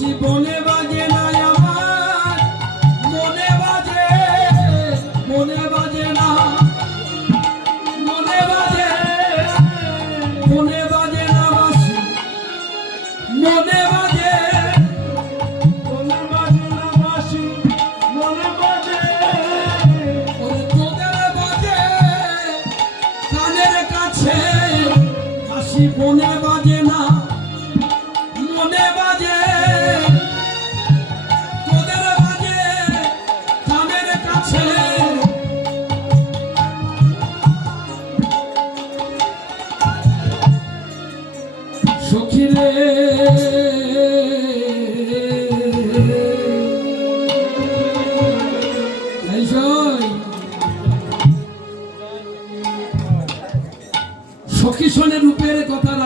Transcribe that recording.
বাঁশি বনে বাজে না আমার মনে বাজে না মনে বাজে না বাঁশি মনে বাজে না বাঁশি মনে বাজে ওরে তোদের বাজে কানের কাছে বাঁশি বনে বাজে না মনে বাজে তোদের বাজে কানের কাছে সখী রে সখী শোনে রূপের কথা